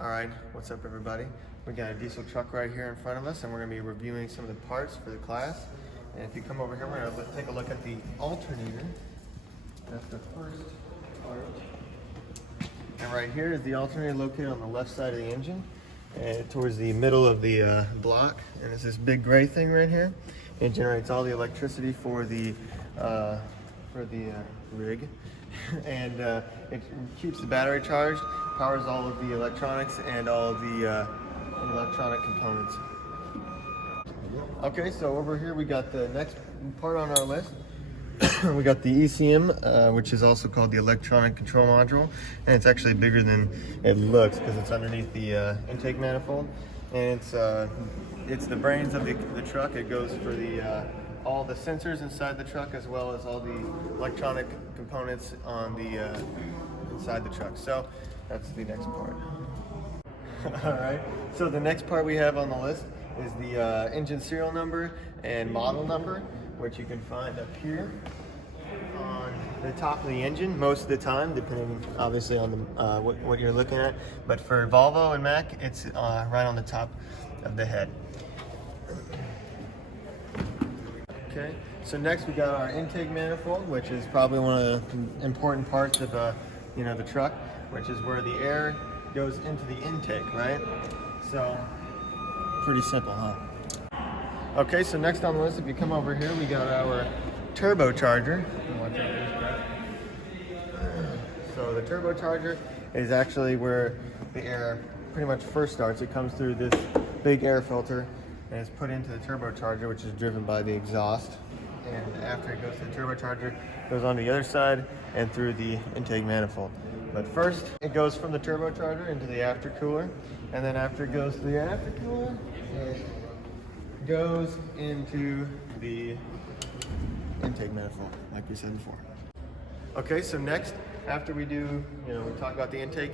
All right, what's up everybody? We got a diesel truck right here in front of us and we're gonna be reviewing some of the parts for the class. And if you come over here, we're gonna take a look at the alternator. That's the first part. And right here is the alternator located on the left side of the engine and towards the middle of the block. And it's this big gray thing right here. It generates all the electricity for the rig. And it keeps the battery charged, powers all of the electronics and all of the electronic components. Okay, so over here we got the next part on our list. We got the ECM, which is also called the electronic control module, and it's actually bigger than it looks because it's underneath the intake manifold, and it's the brains of the truck. It goes for the all the sensors inside the truck as well as all the electronic components on the inside the truck. So that's the next part. All right, so the next part we have on the list is the engine serial number and model number, which you can find up here on the top of the engine most of the time, depending obviously on the what you're looking at. But for Volvo and Mack, it's right on the top of the head. Okay, so next we got our intake manifold, which is probably one of the important parts of the truck, which is where the air goes into the intake, right? So pretty simple, huh? Okay, so next on the list, if you come over here, we got our turbocharger. So the turbocharger is actually where the air pretty much first starts. It comes through this big air filter and is put into the turbocharger, which is driven by the exhaust. And after it goes to the turbocharger, it goes on the other side and through the intake manifold. But first, it goes from the turbocharger into the aftercooler, and then after it goes to the aftercooler, it goes into the intake manifold, like we said before. Okay, so next, after we do, we talked about the intake,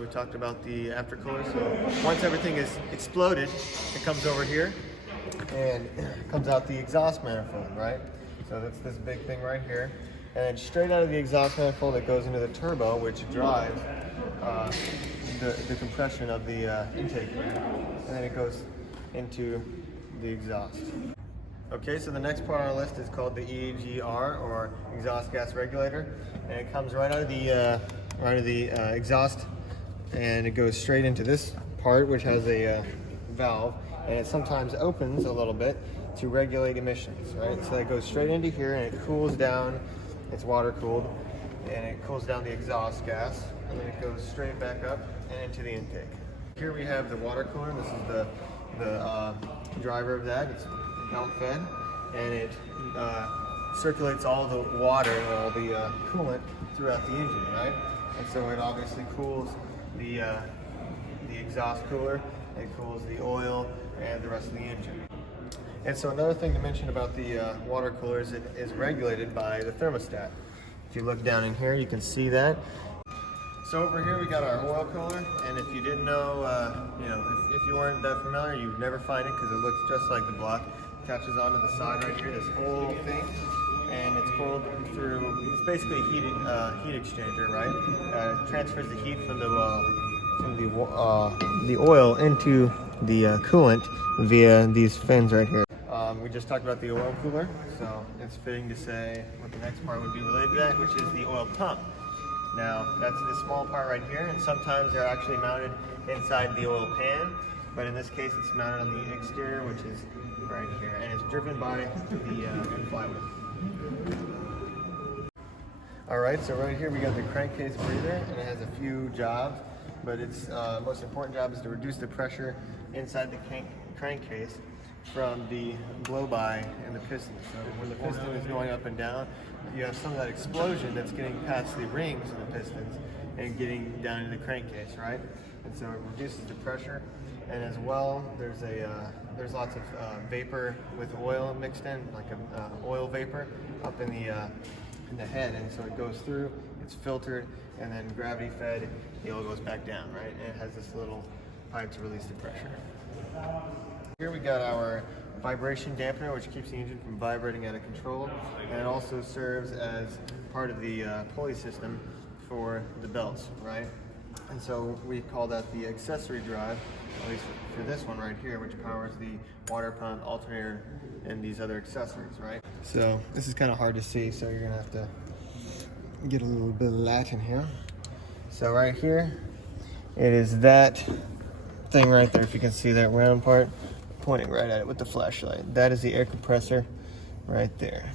we talked about the aftercooler. So once everything is exploded, it comes over here and comes out the exhaust manifold, right? So that's this big thing right here. And then straight out of the exhaust manifold, it goes into the turbo, which drives the compression of the intake, and then it goes into the exhaust. Okay, so the next part on our list is called the EGR, or exhaust gas regulator, and it comes right out of the exhaust, and it goes straight into this part, which has a valve, and it sometimes opens a little bit to regulate emissions, right? So it goes straight into here, and it cools down. It's water cooled, and it cools down the exhaust gas, and then it goes straight back up and into the intake. Here we have the water cooler. This is the driver of that. It's mount fed, and it circulates all the water and all the coolant throughout the engine, right? And so it obviously cools the exhaust cooler, it cools the oil and the rest of the engine. And so another thing to mention about the water cooler is it is regulated by the thermostat. If you look down in here, you can see that. So over here we got our oil cooler, and if you didn't know, if you weren't that familiar, you'd never find it because it looks just like the block. It attaches onto the side right here, this whole thing, and it's cooled through. It's basically a heat exchanger, right? It transfers the heat from the oil into the coolant via these fins right here. We just talked about the oil cooler, so it's fitting to say what the next part would be related to that, which is the oil pump. Now, that's this small part right here, and sometimes they're actually mounted inside the oil pan, but in this case it's mounted on the exterior, which is right here, and it's driven by the flywheel. All right, so right here we got the crankcase breather, and it has a few jobs, but its most important job is to reduce the pressure inside the crankcase from the blow-by and the piston. So when the piston is going up and down, you have some of that explosion that's getting past the rings of the pistons and getting down into the crankcase, right? And so it reduces the pressure, and as well, there's lots of vapor with oil mixed in, like a oil vapor up in the head, and so it goes through, it's filtered, and then gravity fed, the oil goes back down, right? And it has this little pipe to release the pressure. Here we got our vibration dampener, which keeps the engine from vibrating out of control, and it also serves as part of the pulley system for the belts, right? And so we call that the accessory drive, at least for this one right here, which powers the water pump, alternator, and these other accessories, right? So this is kind of hard to see, so you're gonna have to get a little bit of light in here. So right here, it is that thing right there, if you can see that round part, pointing right at it with the flashlight. That is the air compressor right there.